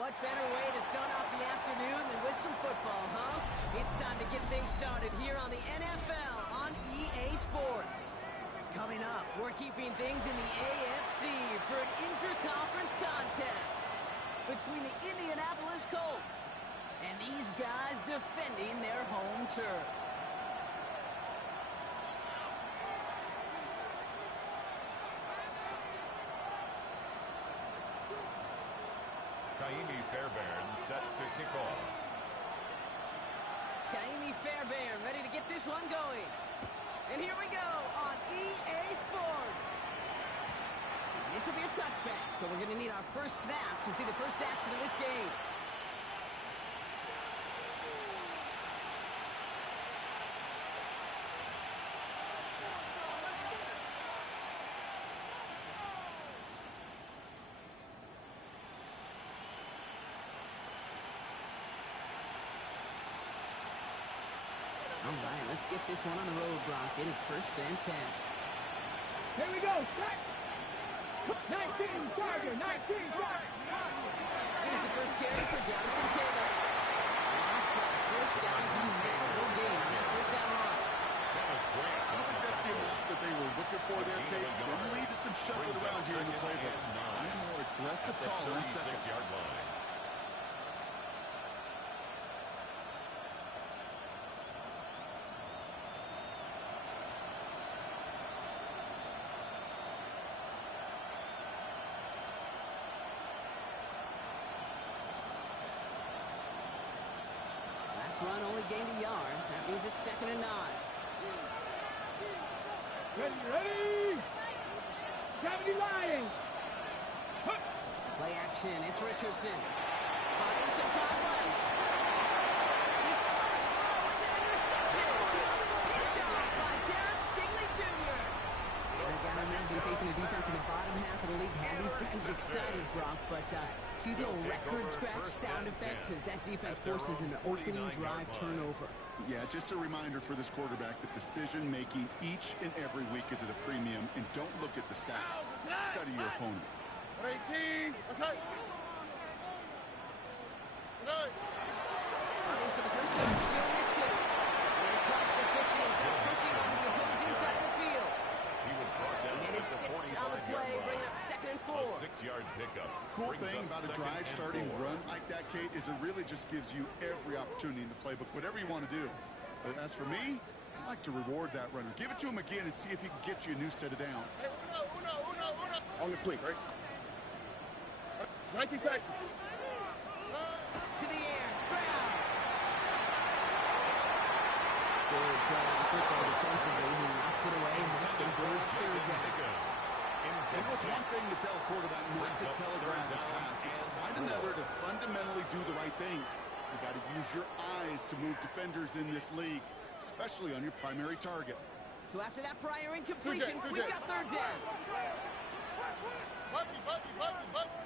what better way to start off the afternoon than with some football, huh? It's time to get things started here on the NFL on EA Sports. Coming up, we're keeping things in the AFC for an intra-conference contest between the Indianapolis Colts and these guys defending their home turf. Fairbairn set to kick off. Kaimi Fairbairn ready to get this one going. And here we go on EA Sports. And this will be a touchback, so we're going to need our first snap to see the first action of this game. All right, let's get this one on the road, Brock. It is 1st and 10. Here we go. Set. 19, target. 19, target. Here's the first carry for Jonathan Taylor. That's right. First down. He had no gain on that first down run. That was great. I don't think that's the amount that they were looking for there, Kate. They lead to some shuffling around here in the playbook. A more aggressive call on second. 36-yard line. Run only gained a yard. That means it's 2nd and 9. Ready? Gravity line. Play action. It's Richardson. Finding some time left. His first throw is an interception. Picked off by Derek Stingley Jr. I gotta imagine facing a defense in the bottom half of the league had these guys excited, Brock, but cue the old record scratch sound effect as that defense forces an opening drive turnover. Yeah, just a reminder for this quarterback that decision-making each and every week is at a premium, and don't look at the stats. Study your opponent. 18. Let's go. Running for the first time, Joe Mixon. And across the 50 and start pushing on the opposing side of the field. He was brought down And at it's the 6 on the play, bringing up 2nd and 4. A 6-yard pickup. Cool Brings thing up about a 2nd drive and starting 4. run like that, Kate, is it really just gives you every opportunity in the playbook, whatever you want to do. But as for me, I like to reward that runner. Give it to him again and see if he can get you a new set of downs. On the quick, right? 19 Texas. To the air, Stroud. Good play on the football defensively. He knocks it away, and that's going to bring up 3rd down. You know, it's one thing to tell a quarterback not to telegraph a pass. It's quite another to fundamentally do the right things. You got to use your eyes to move defenders in this league, especially on your primary target. So after that prior incompletion, we've got 3rd down.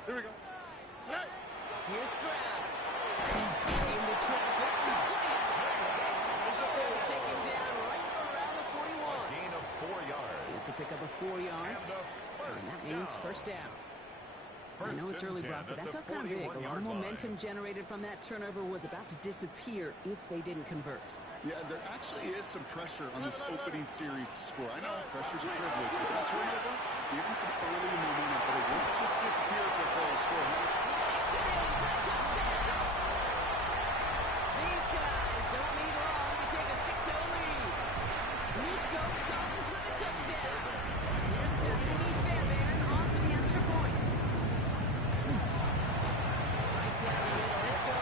Here we go. Here's Stroud. Into traffic, complete. They get there to take him down right around the 41. Gain of 4 yards. It's a pickup of 4 yards, and that means first down. I know it's early, Brock, but that felt kind of big. A lot of momentum generated from that turnover was about to disappear if they didn't convert. Yeah, there actually is some pressure on this opening series to score. I know pressure's a privilege. With that turnover, even some early momentum, but it won't just disappear if they fail to score. Makes it in for a touchdown. These guys don't need long to take a 6-0 lead. Nico Collins with the touchdown. Here's Kaimi Fairbairn on for the extra point. Right down the middle. Let's go.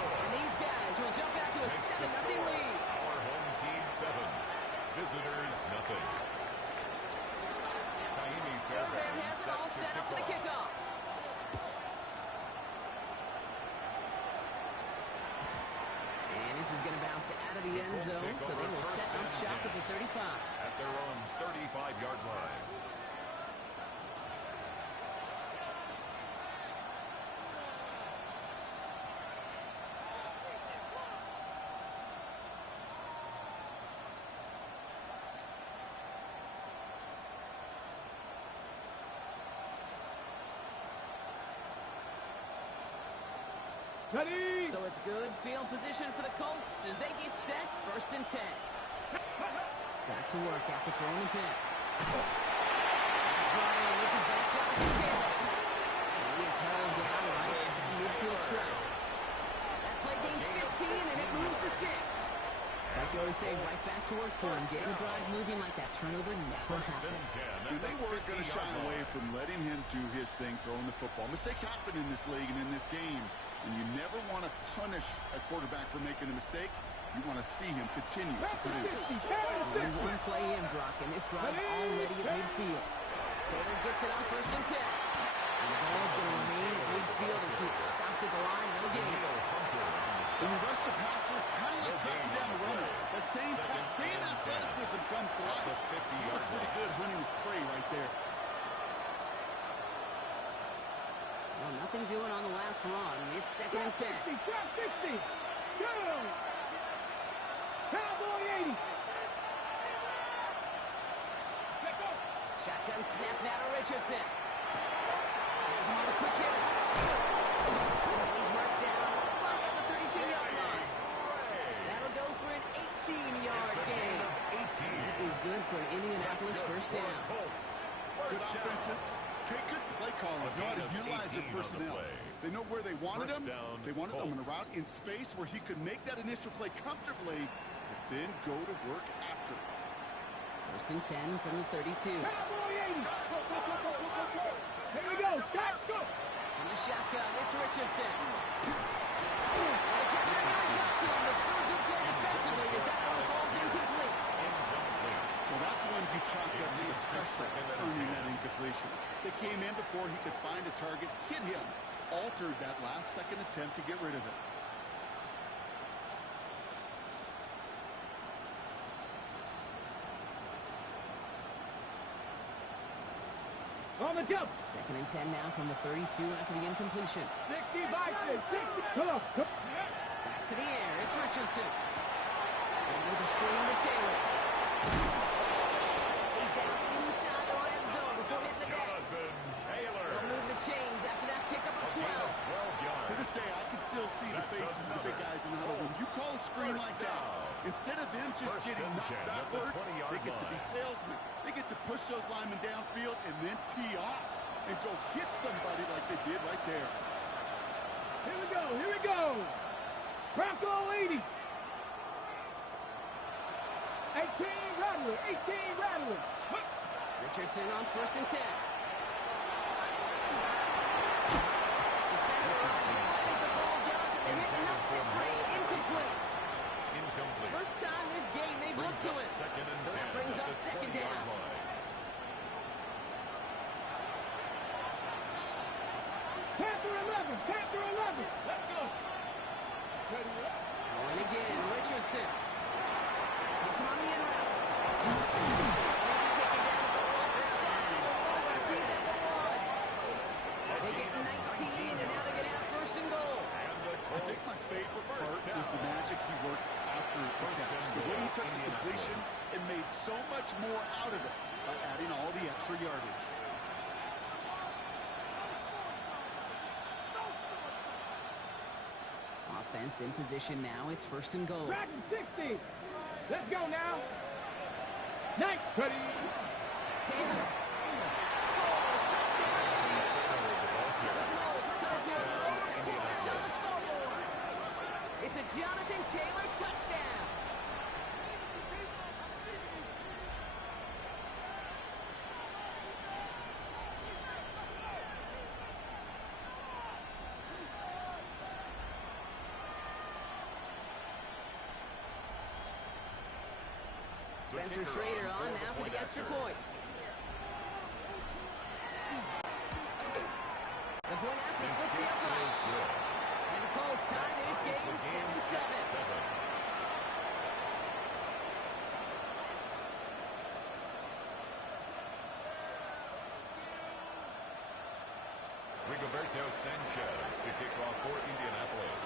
And these guys will jump out to a 7-0 lead. Our home team 7. Visitors nothing. Kaimi Fairbairn has it all set up for the kickoff. And this is going to bounce out of the end zone, so they will set up shop at the 35. At their own 35-yard line. Ready. So it's good field position for the Colts as they get set, 1st and 10. Back to work after throwing the pick. That's Brian. It's his back down to Taylor. And he is held down right at that midfield strike. That play gains 15, and it moves the sticks. It's like you always say, right back to work for him. Getting the drive moving like that turnover never happened. And they weren't going to shy away from letting him do his thing, throwing the football. Mistakes happen in this league and in this game. And you never want to punish a quarterback for making a mistake. You want to see him continue to produce. 1 play in, Brock, and this drive already at midfield. Taylor gets it on 1st and 10. And the ball is going to remain at midfield as he is stopped at the line. No gain. When you rush the passer, it's kind of like tracking down a runner. That same athleticism comes to life. You look pretty good hunting his prey right there. Well, nothing doing on the last run. It's 2nd and 10. 60. Go. Cowboy 80. Shotgun snap now to Richardson. Has him on the quick hitter. And he's marked down, looks like at the 32-yard line. That'll go for an 18-yard gain. That is good for an Indianapolis 1st down. Good offenses. Okay, good play callers. Know how to utilize their personnel. They know where they wanted him. They wanted him on a route in space where he could make that initial play comfortably, but then go to work after it. 1st and 10 from the 32. Cowboy 80. Here we go. Stop. Go. On the shotgun, it's Richardson. And the catcher nearly got to him, but still a good play defensively as that one falls incomplete. Well, that's when you chalk up to the pressure earning that incompletion. They came in before he could find a target, hit him, altered that last-second attempt to get rid of it. On the jump. 2nd and 10 now from the 32 after the incompletion. 60 by 60. Come on. Back to the air. It's Richardson. And with a screen to Taylor. He's down inside the red zone before hitting the deck. They'll move the chains after that pickup of 12. To this day, I can still see the faces of the big guys in the huddle. When you call a screen like that, instead of them just getting knocked backwards, they get to be salesmen. They get to push those linemen downfield and then tee off and go hit somebody like they did right there. Here we go. Bronco 80. 18 Rattler. Richardson on 1st and 10. First time this game they've looked to it. So that brings up 2nd down. Panther 11. Let's go. Going again, Richardson. Gets him on the in route. Maybe taking down the ball. Possible moments. He's at the 1. They get 19, and now they're going to have 1st and goal. I think my favorite part was the magic he worked after the catch. The way he took the completion and made so much more out of it by adding all the extra yardage. Offense in position now. It's 1st and goal. Dragon 60. Let's go now. Nice. Ready. Taylor scores. Touchdown, Indy. The Colts come to lower points on the scoreboard. It's a Jonathan Taylor touchdown. Spencer Schrader on now for the extra points. The point after splits the upright. And the Colts tie this game 7-7. Rigoberto Sanchez to kick off for Indianapolis.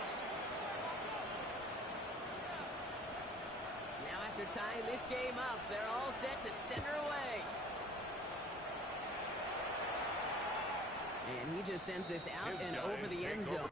Now after tying this game up, they're all set to send her away. And he just sends this out and over the end zone.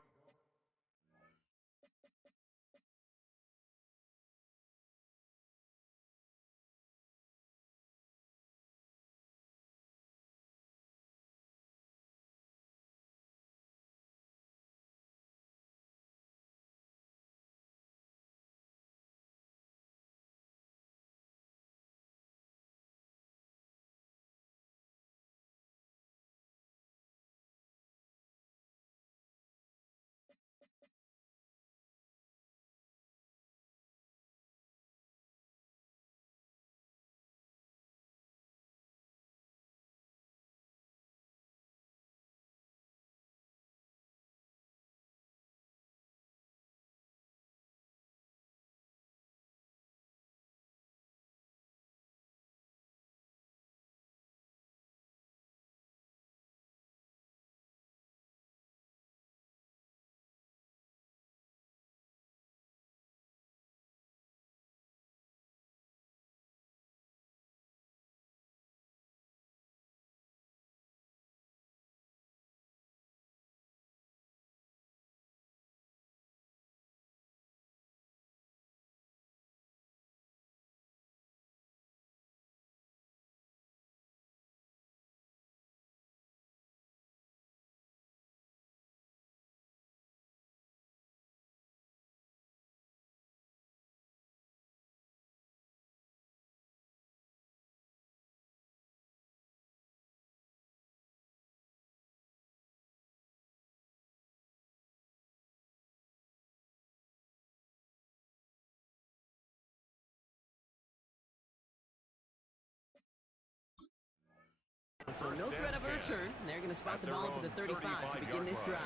So no threat of a return. They're going to spot the ball up at the 35 to begin this drive.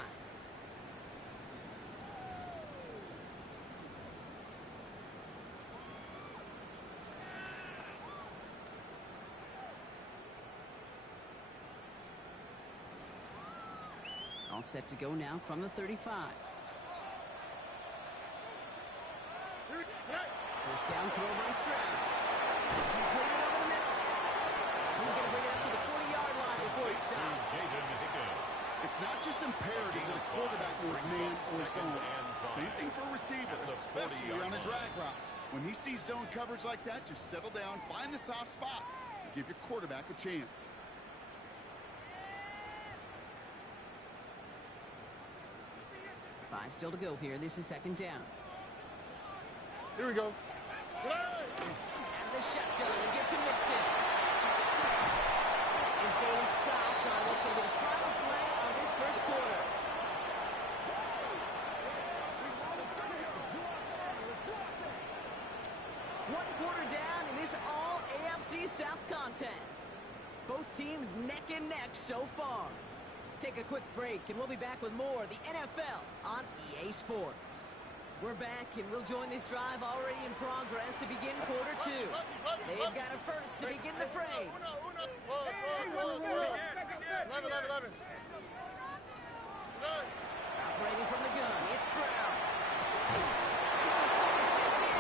All set to go now from the 35. First down throw by Stroud. Completed over the middle. He's going to bring it up to the 40-yard line before he stops. It's not just imperative that a quarterback knows man or zone. Same thing for a receiver, especially on a drag route. When he sees zone coverage like that, just settle down, find the soft spot, and give your quarterback a chance. Five still to go here. This is second down. Here we go. And the shotgun and give to Mixon. Is going to stop on what's going to be the final play of this first quarter. One quarter down in this all AFC South contest. Both teams neck and neck so far. Take a quick break and we'll be back with more of the NFL on EA Sports. We're back and we'll join this drive already in progress to begin quarter two. They've got a first to begin the fray. Operating from the gun, it's Stroud. It's intercepted.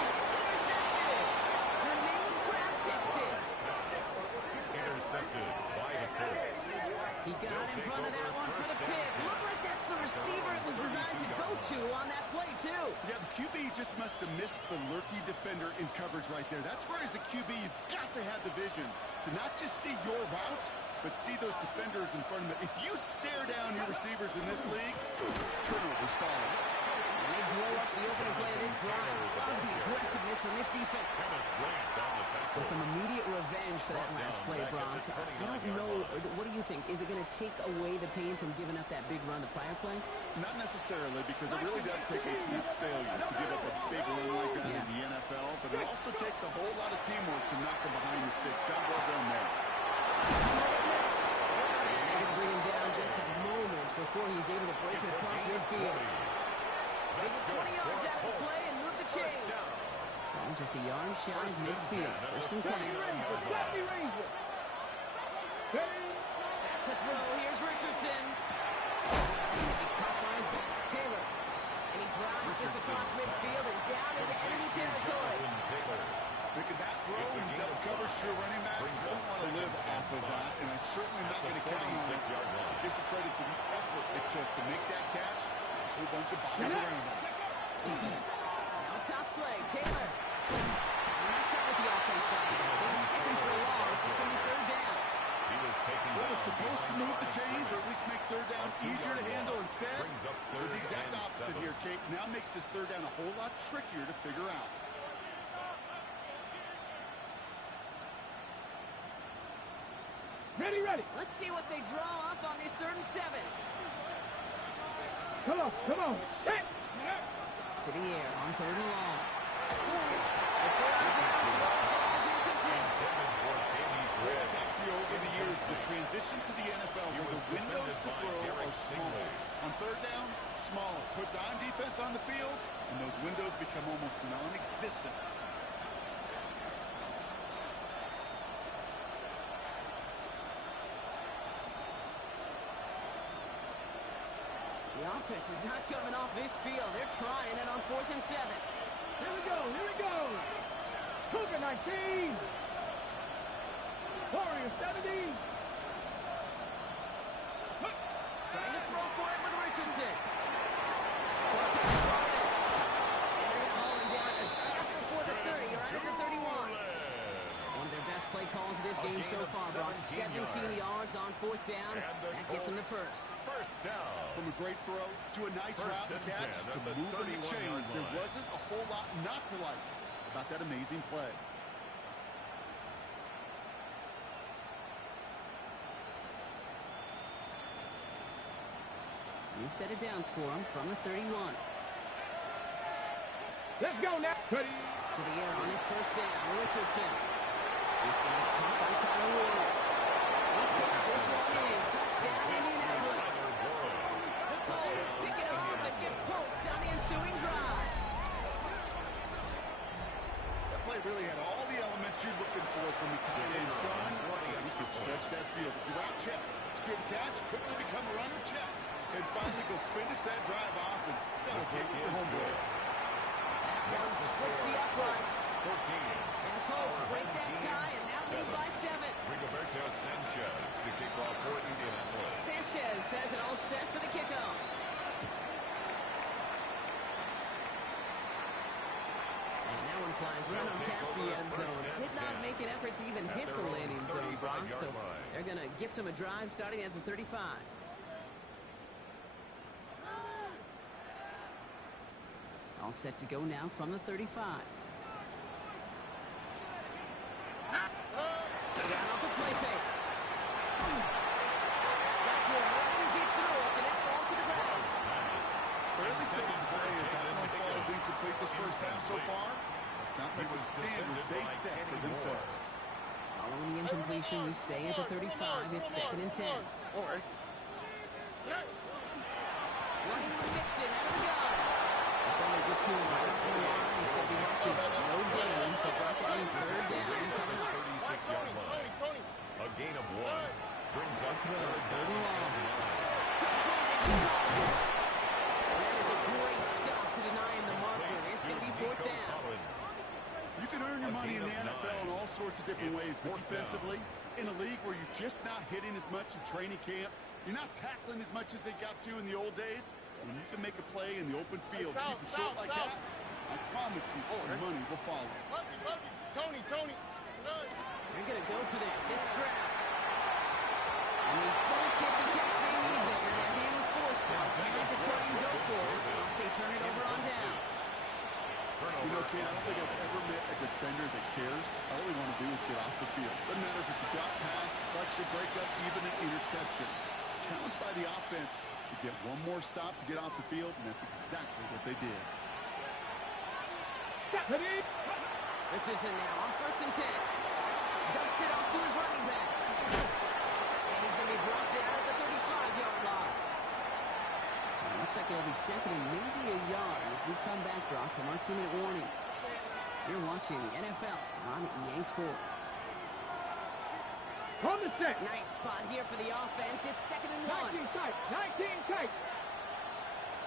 Jermaine Pratt picks it. Intercepted by the Colts. He got in front of that one for the pick. Looks like that's the receiver it was designed to go to on that play, too. Yeah, the QB just must have missed the lurky defender in coverage right there. That's where, as a QB, you've got to have the vision to not just see your routes, but see those defenders in front of them. If you stare down your receivers in this league, turnovers follow. And they blow up the opening play of this drive. Love the aggressiveness from this defense. So some immediate revenge for that last play, Brock. I don't know. What do you think? Is it going to take away the pain from giving up that big run the prior play? Not necessarily, because it really does take a deep failure to give up a big run like that in the NFL, but it also takes a whole lot of teamwork to knock him behind the sticks. Job well done there. And they're going to bring him down just a moment before he's able to break it across midfield. They get 20 yards out of the play and move the chains. Well, just a yard shy of midfield. First and 10. That's a throw. Here's Richardson. He caught by his back. Taylor. And he drives this across midfield and down into enemy territory. Making that throw and double coverage to a running back. You don't want to live off of that, and I'm certainly not going to count on it. Give some credit to the effort it took to make that catch. A whole bunch of bodies around him. Now toss play. Taylor. And that's out with the offense side. They're sticking for a loss. It's going to be third down. He was taking What was supposed to move the chains, or at least make third down easier to handle instead? Did the exact opposite here, Kate. Now makes this third down a whole lot trickier to figure out. Ready, ready. Let's see what they draw up on this 3rd and 7. Come on, come on. Hey. To the air on 3rd and long. The third down falls incomplete. I've talked to you over the years, the transition to the NFL where the windows to throw are small. On third down, smaller. Put dime defense on the field, and those windows become almost non-existent. The offense is not coming off this field. They're trying it on 4th and 7. Here we go, here we go. Cougar 19. Warrior 70. Trying to throw for it with Richardson. Short pass started. And they're going to haul him down a step before the 30, right at the 31. One of their best play calls of this game so far, Brock. 17 yards on 4th down. That gets them the first. First down. From a great throw to a nice route and catch to moving the chains, there wasn't a whole lot not to like about that amazing play. New set of downs for him from the 31. Let's go now. Ready. To the air on his first down, Richardson. He's going to caught by Tyler Ward. He takes this one in. Touchdown, Indianapolis. The Colts pick it up and get points on the ensuing drive. That play really had all the elements you're looking for from the tight end, Sean. You can stretch that field. If you're out, check. Secure the catch, quickly become a runner, check. And finally go finish that drive off and celebrate with your homeboys. That one splits the uprights. 14. And the Colts break that tie and now lead by 7. Rigoberto Sanchez to kick off for Indianapolis. Sanchez has it all set for the kickoff. And that one flies right on past the end zone. Did not make an effort to even hit the landing zone, Brock. So they're going to gift him a drive starting at the 35. All set to go now from the 35. Down off the play fake. Got to him right as he threw it, and it falls to the ground. Fairly safe to say is that one falls incomplete this first half so far. That's not like the standard they set for themselves. Following the incompletion, we stay at the 35. It's 2nd and 10. All right. Running with Mixon out of the gun. Defender gets to him right on the line. It's going to be Rush's no gain, so Brock, that means 3rd down coming up. 36-yard line. A gain of 1 brings up Throw, 3rd and long. And that is a great stop to deny him the marker. It's going to be 4th down. You can earn your money in the NFL in all sorts of different ways, but defensively, in a league where you're just not hitting as much in training camp, you're not tackling as much as they got to in the old days, when you can make a play in the open field, keep it short like that, I promise you some money will follow. Tony. They're going to go for this. It's Stroud. And they don't get the catch they need there. That man was forced, but they had to try and go for it. But they turn it over on downs. You know, Ken, I don't think I've ever met a defender that cares. All they want to do is get off the field. Doesn't matter if it's a drop pass, deflection, breakup, even an interception. Challenged by the offense to get one more stop to get off the field, and that's exactly what they did. Richardson now on 1st and 10. Dumps it off to his running back. And he's going to be brought down at the 35-yard line. So it looks like it'll be 2nd and maybe a yard as we come back, Brock, from our 2-minute warning. You're watching the NFL on EA Sports. On the set. Nice spot here for the offense. It's 2nd and 1. 19 tight. 19 tight.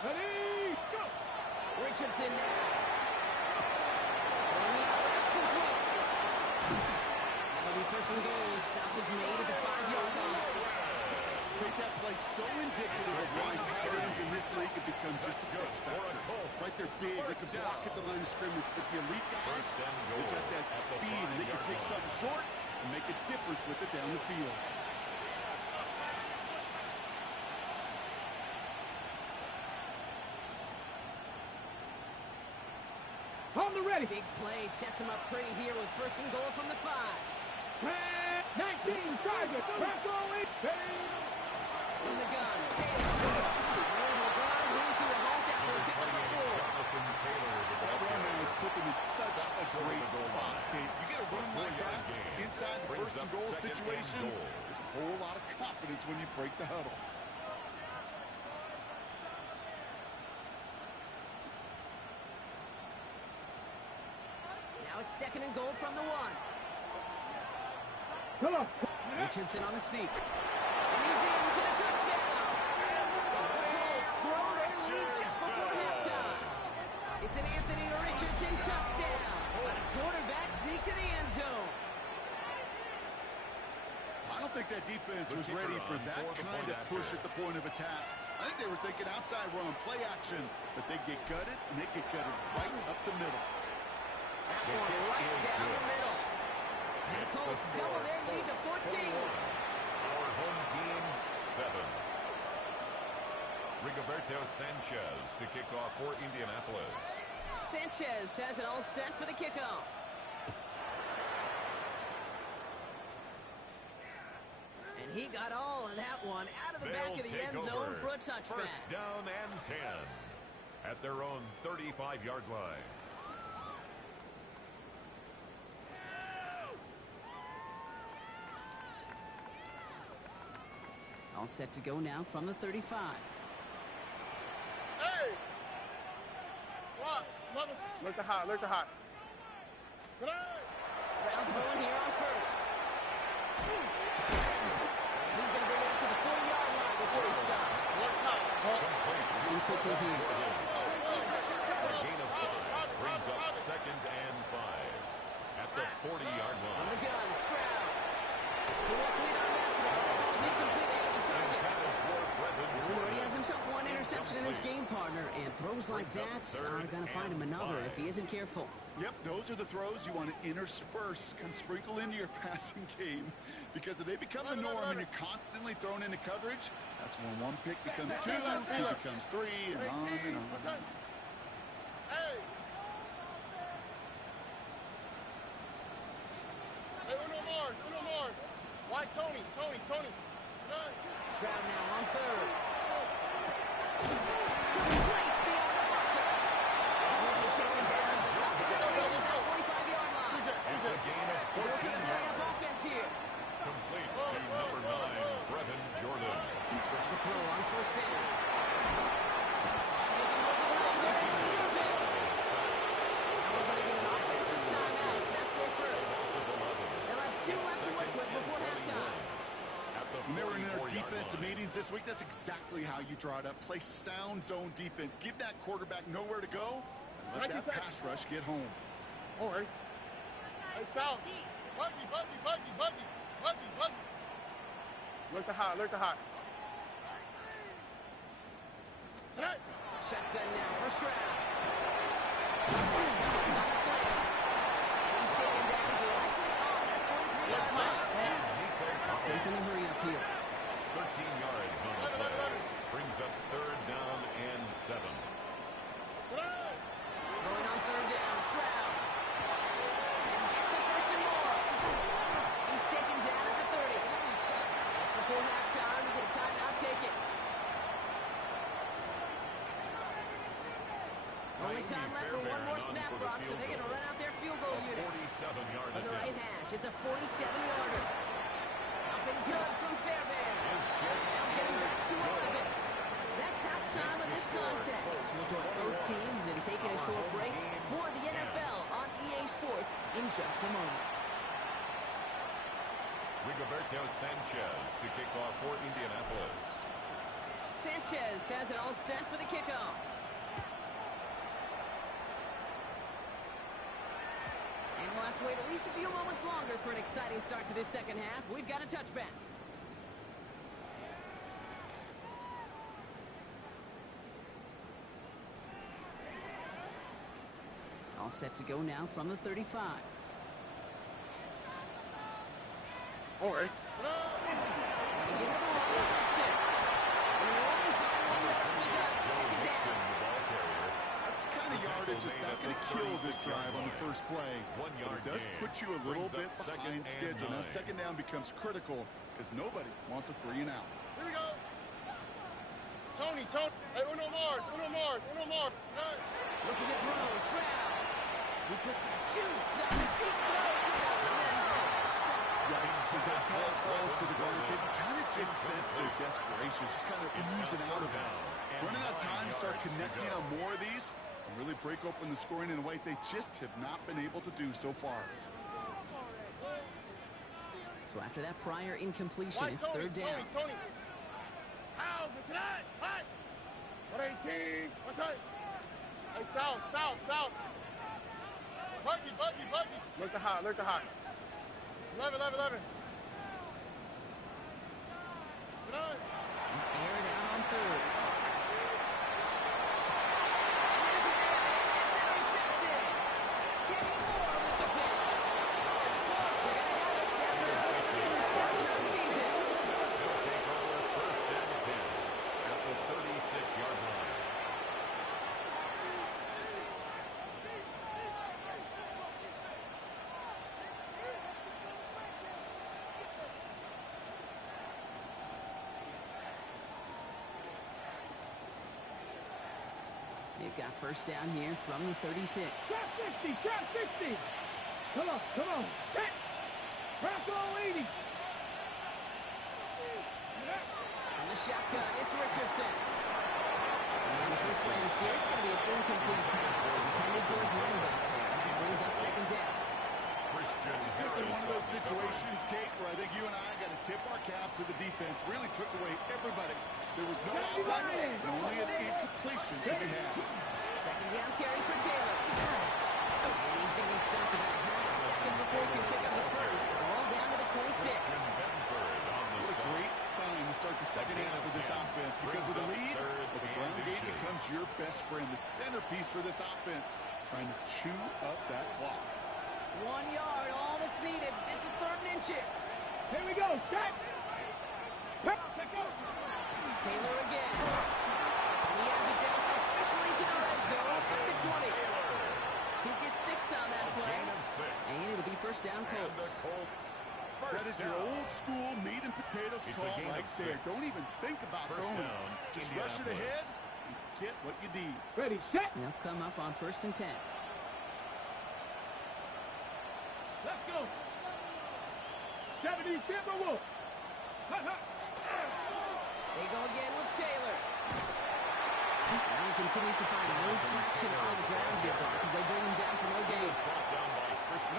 Ready, go. Richardson now. Throwing the out complete. That'll be 1st and goal. Stop is made at the 5-yard line. I think that play so indicative of why tight ends in this league have become just a X factor. Right, they're big, they can block at the line of scrimmage, but the elite guys, they got that speed, and they can take something short and make a difference with it down the field. On the ready. Big play sets him up pretty here with 1st and goal from the 5. 19 target. Press only. In the gun, Taylor. Able to grind him to a halt after a pickup of 4. That run man is put them in such a great spot, Kate. You get a run like that inside the 1st and goal situations, there's a whole lot of confidence when you break the huddle. Now it's 2nd and goal from the 1. Come on. Richardson on the sneak. And he's in for the touchdown. The Colts grow their lead just before halftime. It's an Anthony Richardson touchdown. But a quarterback sneak to the end zone. I don't think that defense was ready for that kind of push at the point of attack. I think they were thinking outside run, play action, but they get gutted, and they get gutted right up the middle. That one right down the middle. And the Colts double their lead to 14. Our home team, 7. Rigoberto Sanchez to kick off for Indianapolis. Sanchez has it all set for the kickoff. And he got all of that one out of the back of the end zone for a touchback. 1st down and 10 at their own 35-yard line. All set to go now from the 35. Hey! What? Look the hot, look the hot. Stroud throwing here on first. He's going to bring it up to the 40-yard line before he stops. And quickly here. A gain of 5 brings up 2nd and 5 at the 40-yard On line. the gun, Stroud. He wants lead on that throw. That throws incomplete ahead of the target. He already has himself one interception in this game, partner, and throws like that are going to find him another if he isn't careful. Yep, those are the throws you want to intersperse, kind of sprinkle into your passing game. Because if they become the norm and you're constantly thrown into coverage, that's when one pick becomes 2, 2 becomes 3, and on and on. Hey! Hey, uno more. Why Tony? Stroud now on third. Complete beyond the marker. He will be taken down until he reaches that 45-yard line. It's a gain of Goes to 14 the hurry-up yards. offense here. Complete to number 9, Brevin Jordan. He's ready to throw on first down. Doesn't hold it long. There's a confusion. Now we're going to get an offensive timeout. That's their first. They'll have 2 left to work with before halftime. When they were in their defensive meetings this week, that's exactly how you draw it up. Play sound zone defense. Give that quarterback nowhere to go. And let that pass rush get home. All right. Hey, Sal. Buggy. Look the hot. Shotgun now for Stroud. He's on the slant. He's taken down directly on that 43-yard line. Offense in a hurry up here. 13 yards on the play. Brings up 3rd down and 7. Going on third down, Stroud. This gets the first and more. He's taken down at the 30. Just before halftime, we get a timeout, take it. Only time left for one more snap, Brock, so they're going to run out their field goal unit. 47-yard On the right attempt. hash, it's a 47-yarder. Up and good from Fairbairn. They'll get him back to 11. That's halftime of this contest. We'll join both teams in taking a short break. More of the NFL on EA Sports in just a moment. Rigoberto Sanchez to kick off for Indianapolis. Sanchez has it all set for the kickoff. And we'll have to wait at least a few moments longer for an exciting start to this second half. We've got a touchback. All set to go now from the 35. All right. That's the kind of yardage that's not going to kill this drive on the first play. 1 But yard it does gain. put you a little Brings bit up behind 2nd and schedule. Now 9. second down becomes critical because nobody wants a 3 and out. Here we go. Tony. Hey, uno more. Looking to throw, Stroud. He puts some juice on the deep throw. Yikes, as that pass falls to the ground, you kind of just sense their desperation, just kind of oozing out of it. Running out of time, start connecting on more of these, and really break open the scoring in a way they just have not been able to do so far. So after that prior incompletion, it's third down. Tony. How's this tonight? What? 118. What's that? Hey, south. Buggy. Look the hot. 11. Air down on third. And there's a man. It's intercepted. Kenny Moore with the pick. And the Colts are going to have it after a second interception of the season. They'll take over 1st and 10 at the 36-yard line. They've got first down here from the 36. Trap 60. Come on. Set. Bronco 80. the shotgun, it's Richardson. And the first play of the series is going to be an incomplete pass intended for his running back there. That brings up second down. It's just simply one of those situations, Kate, where I think you and I got to tip our cap to the defense. Really took away everybody. There was no outlet, and only an incompletion to be had. Second down carry for Taylor. And he's going to be stopped about a half second before he can pick up the first. All down to the 26. What a great sign to start the second half of this offense, because with a lead, the ground game becomes your best friend, the centerpiece for this offense, trying to chew up that clock. 1 yard, all that's needed. This is 3rd and inches. Here we go. Set. Let's go. Taylor again. And he has it down officially to the red zone at the 20. He gets 6 on that play. And it'll be first down Colts. That is your old school meat and potatoes call right there. Don't even think about throwing it. Just rush it ahead and get what you need. Ready, set. They'll come up on 1st and 10. Let's go. 70 Timberwolves. They go again with Taylor. Now he continues to find no traction on the ground here, because they bring him down for no gain.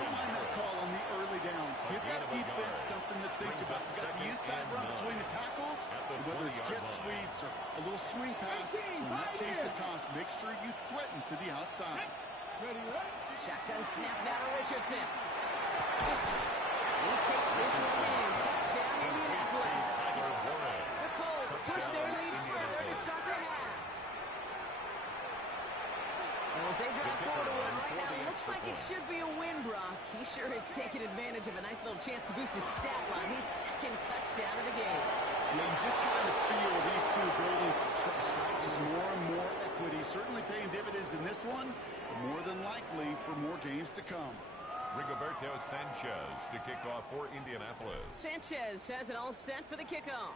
Don't mind that call on the early downs. Give that defense something to think about. You got the inside run between the tackles, and whether it's jet sweeps or a little swing pass, in that case a toss, make sure you threaten to the outside. Ready. Shotgun snap now to Richardson. He takes this one in. Touchdown, Indianapolis. The Colts push their lead further to start the half. And as they drive forward to one right now, looks like it should be a win, Brock. He sure is taking advantage of a nice little chance to boost his stat line. His 2nd touchdown of the game. Yeah, you just kind of feel these two building some trust, right? Just more and more equity. Certainly paying dividends in this one, but more than likely for more games to come. Rigoberto Sanchez to kick off for Indianapolis. Sanchez has it all set for the kickoff.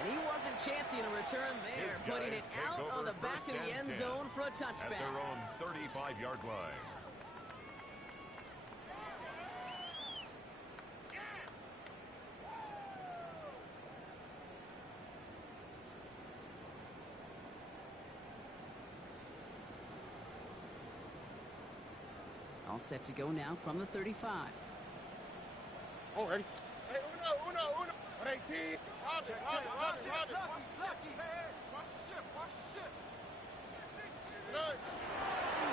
And he wasn't chancing a return there, putting it out on the back of the end zone for a touchback. At their own 35-yard line. All set to go now from the 35. All ready. Hey, uno. 118. Roger. Watch the ship.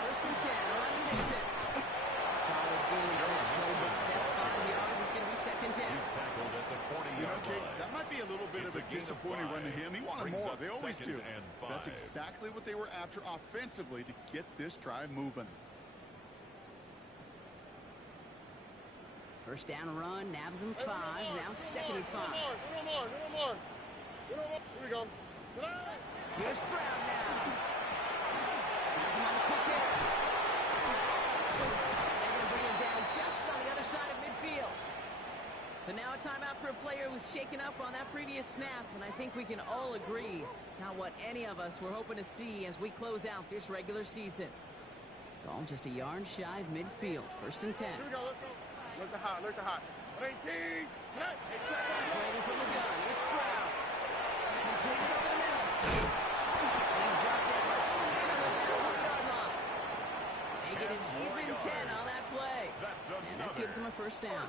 First and 10, Ronnie Nixon. Solid gain on that play, but that's 5 yards. It's going to be second down. He's tackled at the 40-yard line. That might be a little bit of a disappointing run to him. He wanted Brings more. up They always do. 2nd and 5. That's exactly what they were after offensively to get this drive moving. First down run, nabs him 5, now 2nd and 5. Uno more. Here we go. Here's Brown now. Has him on the quick hit. They're going to bring him down just on the other side of midfield. So now a timeout for a player who's shaken up on that previous snap, and I think we can all agree not what any of us were hoping to see as we close out this regular season. Ball just a yard shy of midfield, 1st and 10. Here we go. Let's go. Look the hot. 118. Waiting from the gun. It's Stroud. Completed over the middle. He's brought down under the 40-yard line. They get an even 10 on that play. And that gives them a first down.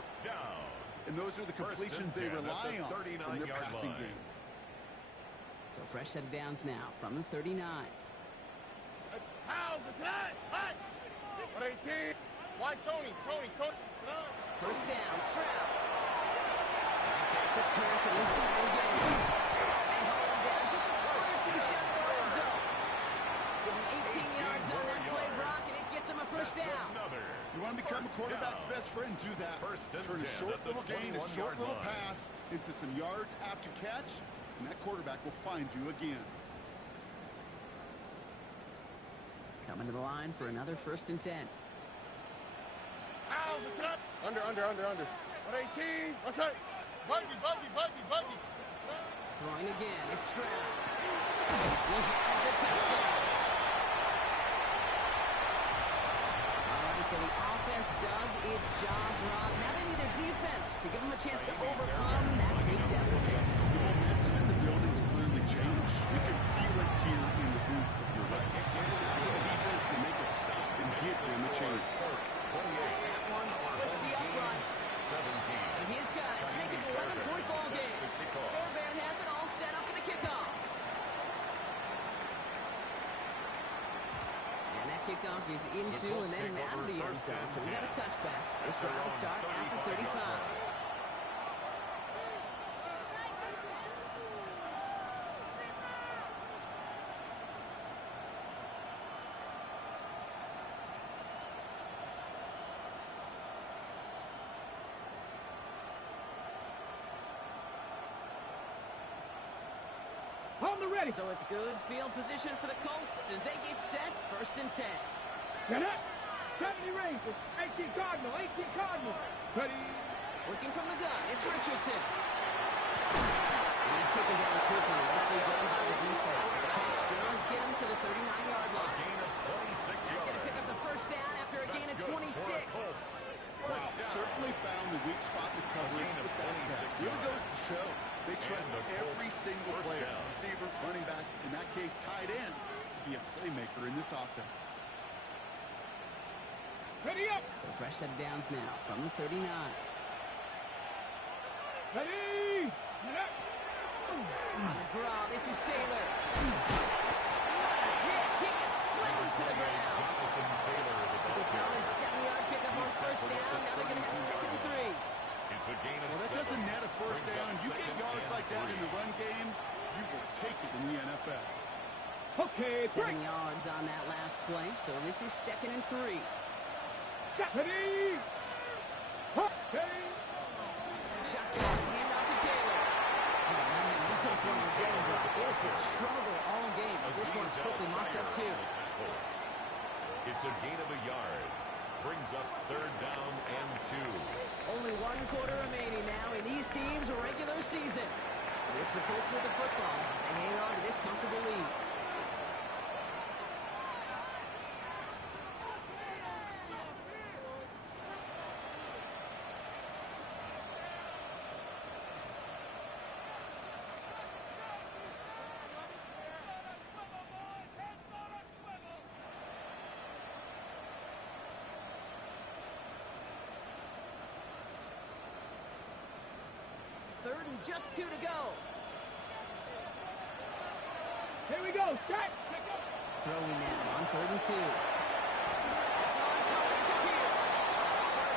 And those are the completions they rely on in their passing game. So fresh set of downs now from the 39. How's the side? 118. Why Tony? First down, Stroud. Right back to Kirk, and he's going again. They hold him down just a quarter to the shot of the red zone. Give him 18 yards on that play, Brock, and it gets him a first down. You want to become a quarterback's best friend, do that. Turn a short little gain, a short little pass into some yards after catch, and that quarterback will find you again. Coming to the line for another 1st and 10. Under. 118. What's that? Buggy. Throwing again. It's Stroud. He has the touchdown. All right, so the offense offense does its job, Rob. Now they need their defense to give them a chance to overcome that big deficit. The momentum in the building's clearly changed. We can feel it here in the booth, but you're right. It's down to the defense to make a stop and give them a chance. That one splits the uprights. And his guys make it an 11-point ball game. Fairbairn has it all set up for the kickoff. And that kickoff is into and then out of the end zone. So we got a touchback. This drive will start at the 35. On the ready. So it's good field position for the Colts as they get set. 1st and 10. Get up. 70 Rangers. 18 Cardinal. 18 Cardinal. Ready. Working from the gun. It's Richardson. He's taken down quickly. Nicely done by the defense. But the catch does get him to the 39-yard line. That's going to pick up the 1st down after a gain of 26. Wow, certainly found the weak spot in the coverage, but that really goes to show they trust every single player, receiver, running back, in that case, tight end, to be a playmaker in this offense. Ready up. So fresh set of downs now from the 39. Ready. Get up. On the draw, this is Taylor. What a hit. He gets flattened to the ground. It's a solid 7-yard pickup on 1st down. Now they're going to have 2nd and 3. It's a gain of Well, that 7. doesn't net a 1st down. You get yards like that in the run game, you will take it in the NFL. Okay, 7 break. yards on that last play. So this is 2nd and 3. Ready. Okay. Shotgun, hand off to Taylor. Oh, man, he comes from the game block. It has been a struggle all game as this one's quickly mocked up, too. It's a gain of a yard. Brings up 3rd down and 2. Only 1 quarter remaining now in these teams' regular season. It's the Colts with the football as they hang on to this comfortable lead. Third and just 2 to go. Here we go. Start. Throwing now on 3rd and 2. That's on target to Pierce.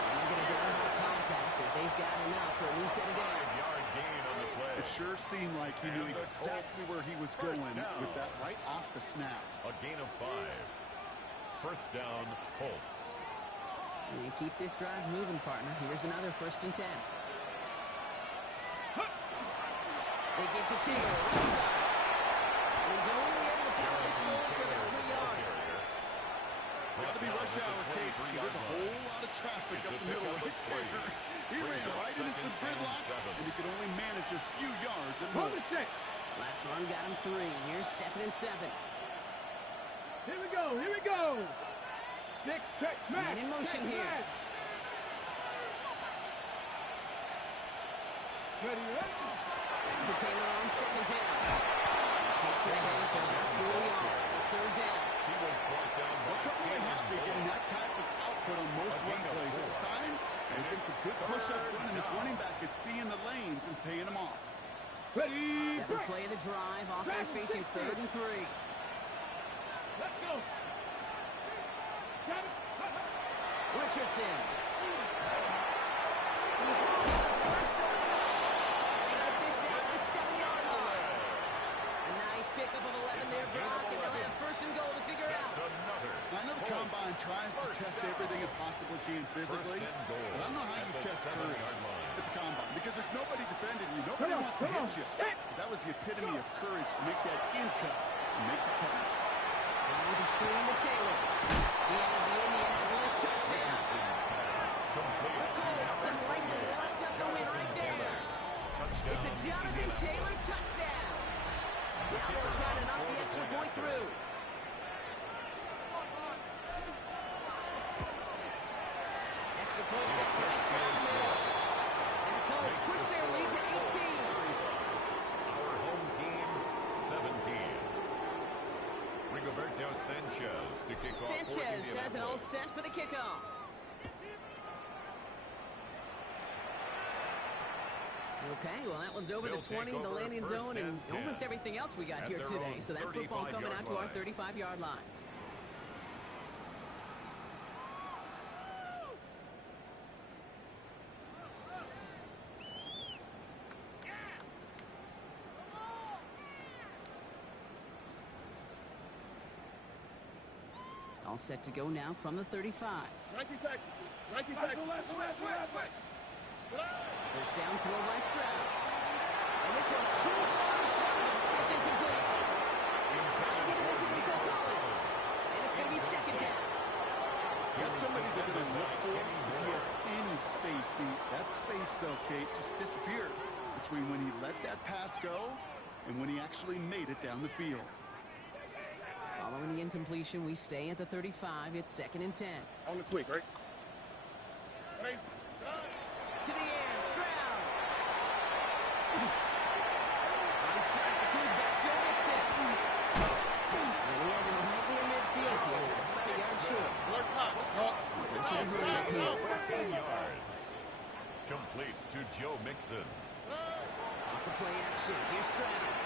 And they're going to down by contact as they've got enough for a new set of downs. Yard gain on the play. It sure seemed like he knew exactly where he was going with that right off the snap. A gain of 5. 1st down, Colts. And keep this drive moving, partner. Here's another 1st and 10. They get to Taylor. Right side. He's only able to power this forward for about 3 yards. Got to be rush hour, Kate, because there's a whole lot of traffic up the middle right there. He ran right into some gridlock, and he could only manage a few yards at On the most. set. Last run got him 3. Here's 2nd and 7. Here we go. Here we go. 6 check match. Man in motion check, here. match. Ready up. To Taylor on 2nd down. He takes it ahead for about 4 yards. It's 3rd down. He was brought down by Look up really happy getting that type of output on most run plays. It's a sign and getting some good push up front, and this running back is seeing the lanes and paying them off. Ready. 7th break. play of the drive. Offense facing 3rd and 3. Let's go. Got it. Richardson. He holds the first one. They get this down to the 7-yard line. A nice pickup of 11 there, Brock, and they'll have 1st and goal to figure out. I know the combine tries to test everything it possibly can physically, but I don't know how you test courage at the combine because there's nobody defending you. Nobody wants to hit you. But that was the epitome of courage to make that in cut and make the catch. And with the screen to Taylor. He has the Indianapolis touchdown. The Colts have likely locked up the win right there. It's a Jonathan Taylor touchdown. Now they'll try to knock the extra point through. Rigoberto Sanchez to kick off for Sanchez has it all Indianapolis. set for the kickoff. Okay, well, that one's over They'll the 20, take the over landing first zone, and and 10 almost everything else we got at here their today. own So that football coming out to our 35-yard 35-yard line. All set to go now from the 35. 19 Texas. 19 Texas. First down throw by Stroud. And this one too far in front of him. It's incomplete. Trying to get it into Nico Collins. And it's going to be second down. That's somebody they're going to look for if he has any space deep. That space, though, Kate, just disappeared between when he let that pass go and when he actually made it down the field. Following the incompletion, we stay at the 35. It's second and 10. On the quick, right? Ready? To the air, Stroud. On target to his back, Joe Mixon. And he has him right near midfield here. It's about a yard short. Alert clock. There's some hurry up here. 14 yards. Complete to Joe Mixon. Off the play action. Here's Stroud.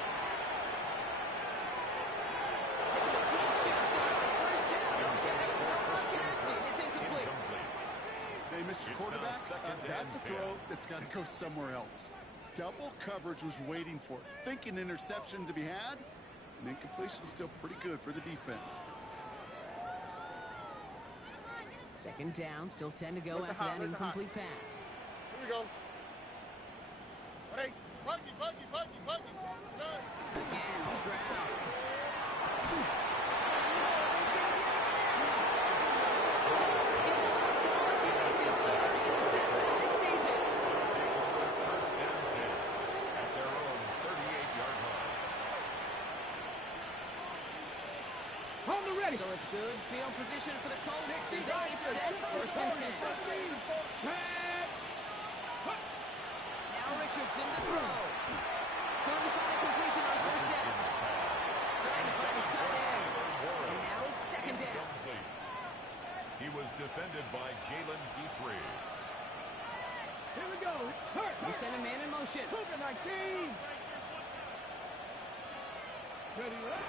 It's incomplete. Hey, Mr. It's now Quarterback, second that's a and 10. throw that's got to go somewhere else. Double coverage was waiting for it. Thinking interception to be had, and incompletion still pretty good for the defense. Second down, still 10 to go Let the after hot, that let the hot. incomplete pass. Here we go. Ready? Buggy. Again, Stroud. First down 10 at their own 38-yard line. On the ready. So it's good field position for the Colts as they get set, first and 10. Now Richardson to throw. Couldn't find a completion on first down. Trying to find his tight end. And now it's second down. Incomplete. He was defended by Jalen Dietrich. Here we go. Hurt. We send a man in motion. Cougar 19. Ready, right?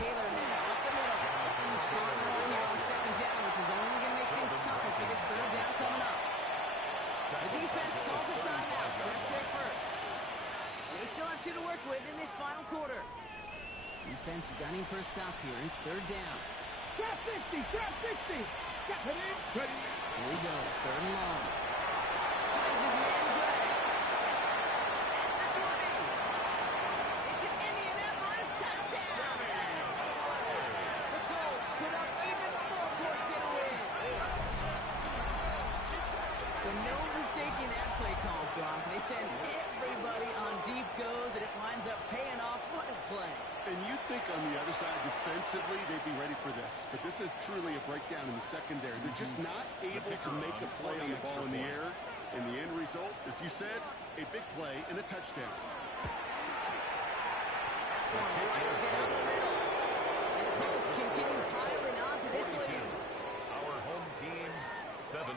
Taylor now up the middle. On the line here on second down, which is only going to make things tougher for this third down coming up. The defense calls a timeout, so that's their first. They still have two to work with in this final quarter. Defense gunning for a stop here. It's third down. Trap 60. Trap 60. Got it in. Ready. Here he goes, third and long. Finds his man Gray. At the 20. It's an Indianapolis touchdown. The Colts put up even more points in a win. So no mistaking that play call, Brock. They send everybody on deep goes, and it winds up paying off. What a play. And you'd think on the other side, defensively, they'd be ready for this. But this is truly a breakdown in the secondary. They're just not able to make a play on the ball in the air. And the end result, as you said, a big play and a touchdown. One right down the middle. And the Colts continue piling on to this 42. lead. Our home team, 17.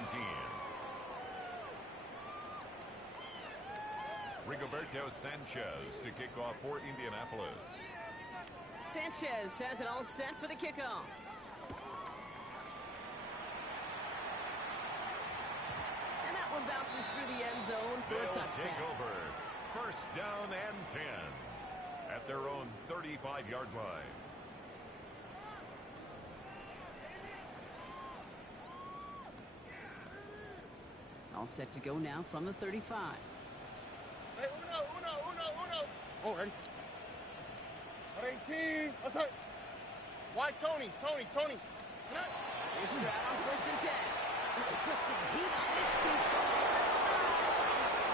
Rigoberto Sanchez to kick off for Indianapolis. Sanchez has it all set for the kickoff. And that one bounces through the end zone for a They'll touchdown. take over. First down and 10 at their own 35-yard line. All set to go now from the 35. Hey, uno. Oh, ready? 18. What's up? Why Tony? Here's Stroud on first and 10. He puts some heat on this deep ball left side.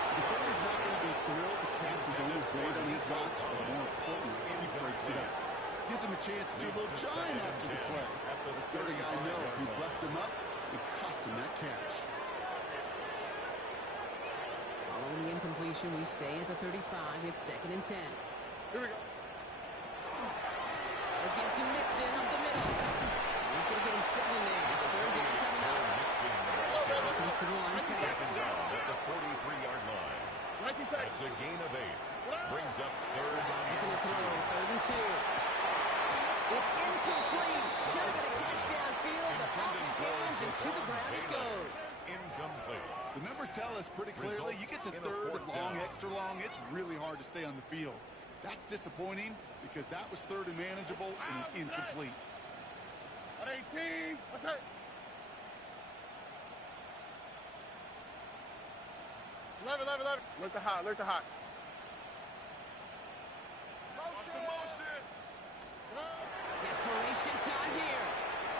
The defender's not going to be thrilled the catch was almost made on his watch, but more importantly, he breaks it up. Gives him a chance to do a little shine after the play. Let's let the guy know who left him up and cost him that catch. Following the incompletion, we stay at the 35. It's second and 10. Here we go. Again to to the line fast. Second down at the 43-yard line. That's a gain of 8. Brings up third on Making a throw, 3rd and 2. It's incomplete. Should have been a catch downfield, but off his hands and to the ground it goes. Incomplete. The numbers tell us pretty clearly, you get to third and long, extra long, it's really hard to stay on the field. That's disappointing because that was third and manageable and an incomplete. 18. What's that? Love it. Look the hot. Motion. Desperation time here.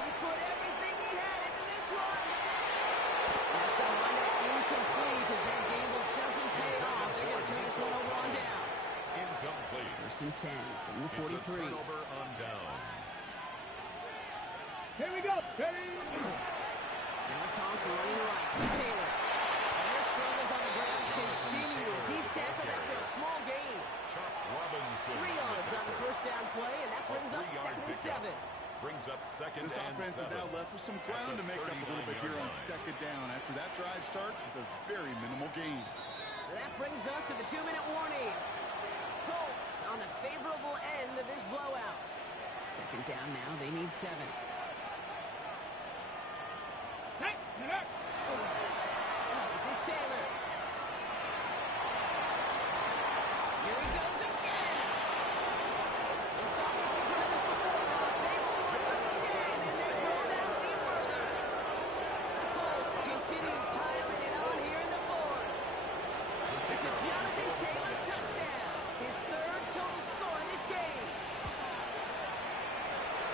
He put everything he had into this one. That's going to wind up incomplete as that gamble doesn't pay off. They're going to turn this one over on downs. Incomplete. 1st and 10 from the 43. It's a turnover on downs. Here we go. Ready? Now Thompson running right. Taylor. And their struggles on the ground continue as he's tackled after a small gain. Chuck Robinson. 3 yards on the 1st down play, and that brings up 2nd and 7. Brings up 2nd This and offense 7. is now left with some ground to make up a little bit here on 2nd down after that drive starts with a very minimal gain. So that brings us to the 2-minute warning. Colts on the favorable end of this blowout. 2nd down now, they need 7. Hey, get up. This is Taylor. Here he goes again. Let's not make we've heard this before, Rob. They've scored again, and they grow that lead further. The Colts continue piling it on here in the 4th. It's a Jonathan Taylor touchdown. His 3rd total score in this game.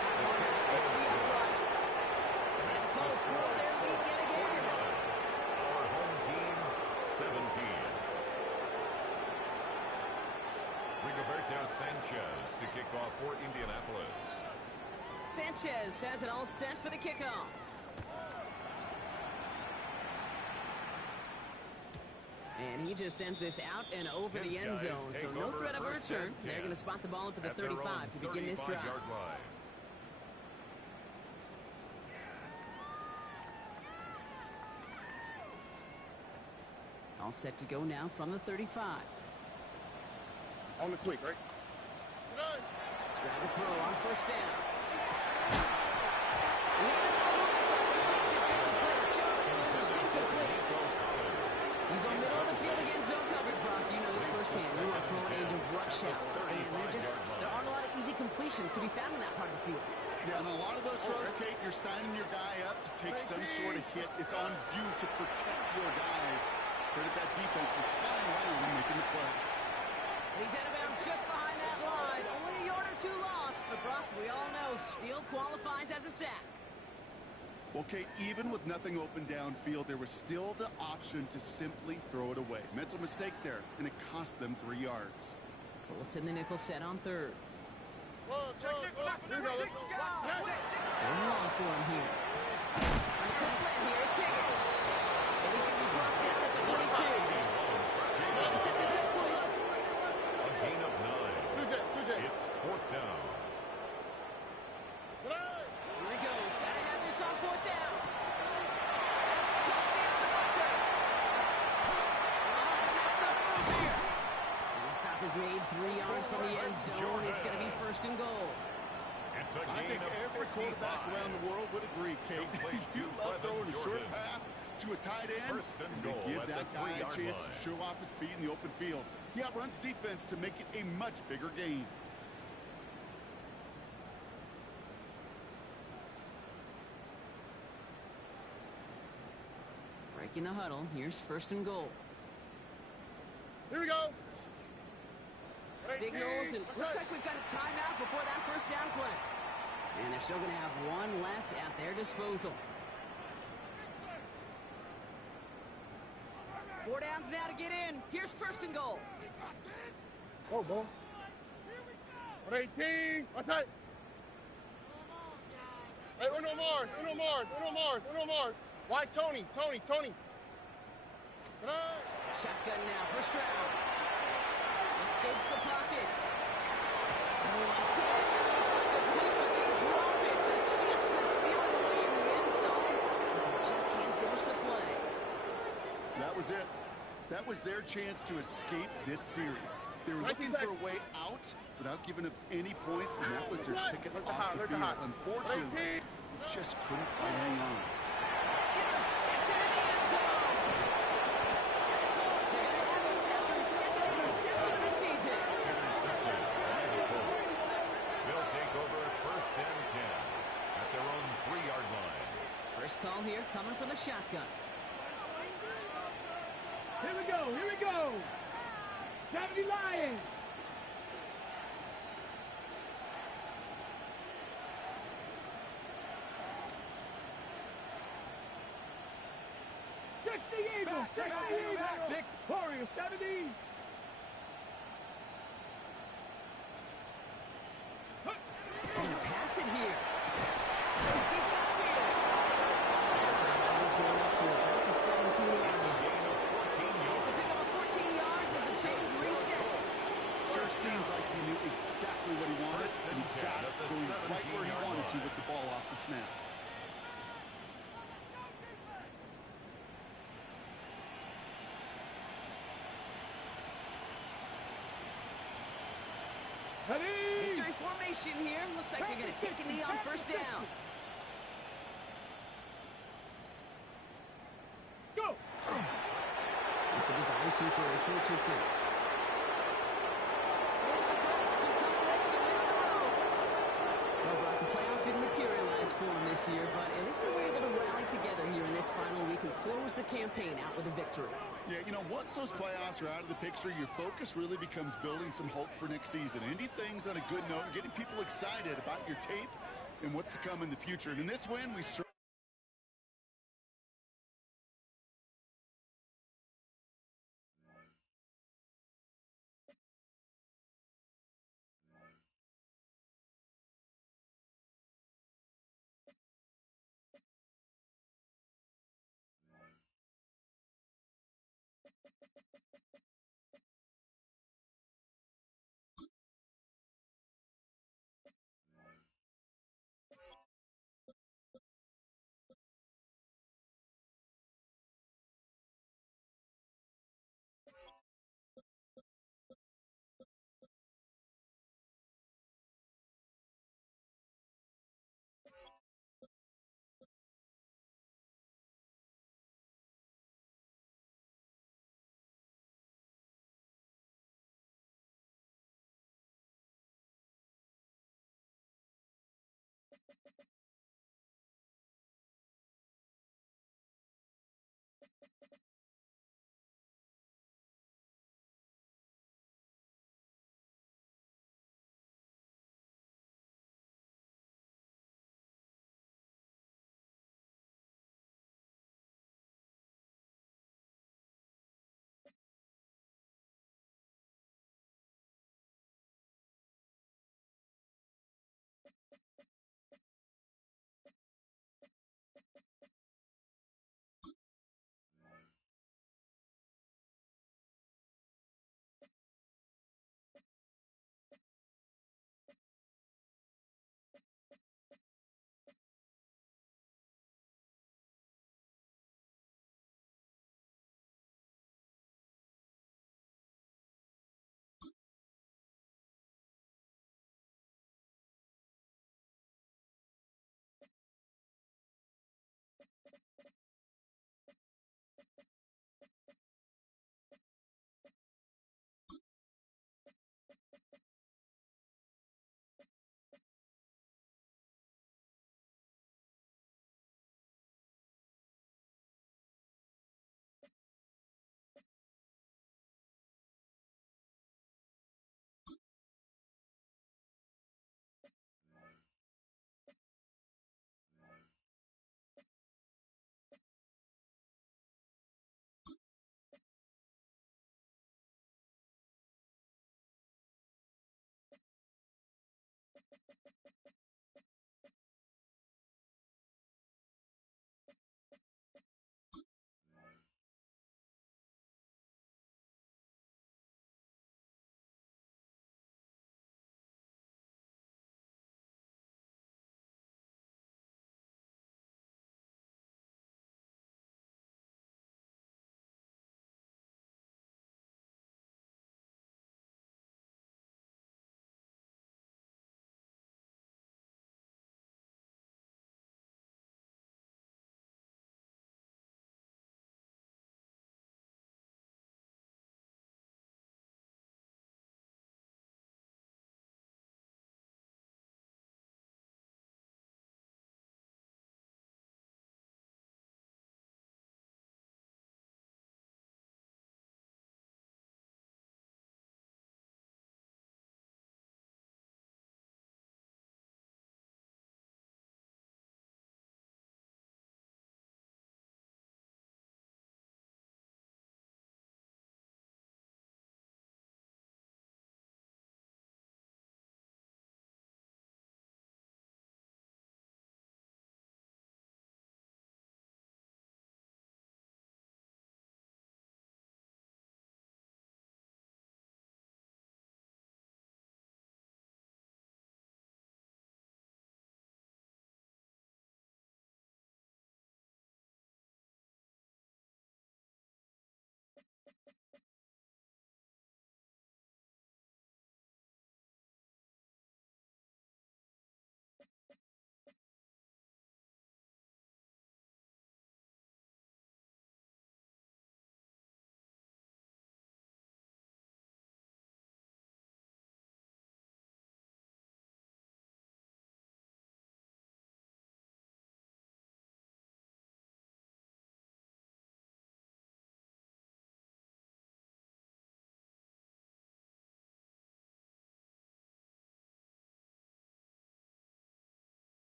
That one splits the uprights. And the Colts grow their lead yet again. Our home team, 17. Rigoberto Sanchez to kick off for Indianapolis. Sanchez has it all set for the kickoff. And he just sends this out and over the end zone. So no threat of a return. They're going to spot the ball at the 35 to begin this drive. Line. All set to go now from the 35. On the quick, right? Try to throw on 1st down. You go middle of the field against zone coverage, Brock. You know this firsthand. You are thrown into rush out. And there aren't a lot of easy completions to be found in that part of the field. Yeah, and a lot of those throws, Kate, you're signing your guy up to take some sort of hit. It's on you to protect your guys. Credit that defense for flying around and making the play. He's out of bounds just behind that line. Only a yard or 2 lost. But Brock, we all know, still qualifies as a sack. Well, Kate, even with nothing open downfield, there was still the option to simply throw it away. Mental mistake there, and it cost them 3 yards. Colts in the nickel set on 3rd. Check. Going long for him here. On the quick slant here, it's Higgins. And he's going to be brought down at the 42. Let's set this up quick. A gain of 9. It's 4th down. Here he goes. Got to have this on 4th down. That's caught beyond the bunker. That's on the move here. And the stop is made 3 yards from the end zone. It's going to be 1st and goal. It's a I gain think of every 55. quarterback around the world would agree, Kate. You love throwing a short pass to a tight end. 1st and They goal give at that the guy a 3-yard chance line. to show off his speed in the open field. He outruns defense to make it a much bigger gain. Breaking the huddle. Here's 1st and goal. Here we go. Signals, and looks like we've got a timeout before that 1st down play. And they're still going to have 1 left at their disposal. 4 downs now to get in. Here's 1st and goal. Go, boy. 18. What's that? Hey, uno more. Why Tony? Shotgun now, 1st round. Escapes the pocket. Oh, again, it looks like a pick, but they drop it. A chance to steal it away in the end zone. But they just can't finish the play. that was their chance to escape this series. They were looking for a way out without giving up any points, and that was their ticket off the field. Unfortunately, they just couldn't quite hang on. Intercepted in the end zone. And the Colts are going to have his second interception of the season. Intercepted by the Colts. They'll take over 1st and 10 at their own 3-yard line. First call here coming from the shotgun. Here we go, here we go. 70 Lions. Eagles, 60 Eagles. Victoria, 70. And a pass it here. He's got Pierce. He's going to have this one up to about the 17-yard line. It's a pickup of 14 yards as the chains reset. Sure seems like he knew exactly what he wanted, and he got it going right where he wanted to with the ball off the snap. Victory formation here. Looks like they're going to take a knee on first down. Go! It's a design keeper. It's Richardson. So it's the Colts who come away with a win on the road. Well, Brock, the playoffs didn't materialize for them this year, but at least they were able to rally together here in this final week and close the campaign out with a victory. Yeah, you know, once those playoffs are out of the picture, your focus really becomes building some hope for next season. Ending things on a good note, getting people excited about your tape and what's to come in the future. And in this win, we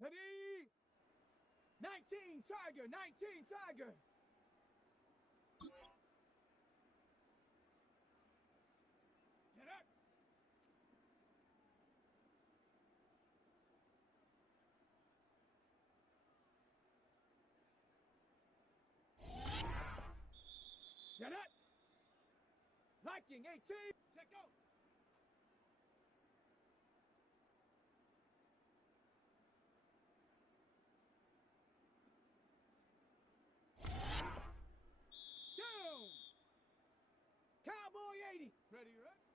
Ready? 19 Tiger, 19 Tiger. Get up. Get up. Liking 18. Check go. Down. Cowboy 80. Ready, right?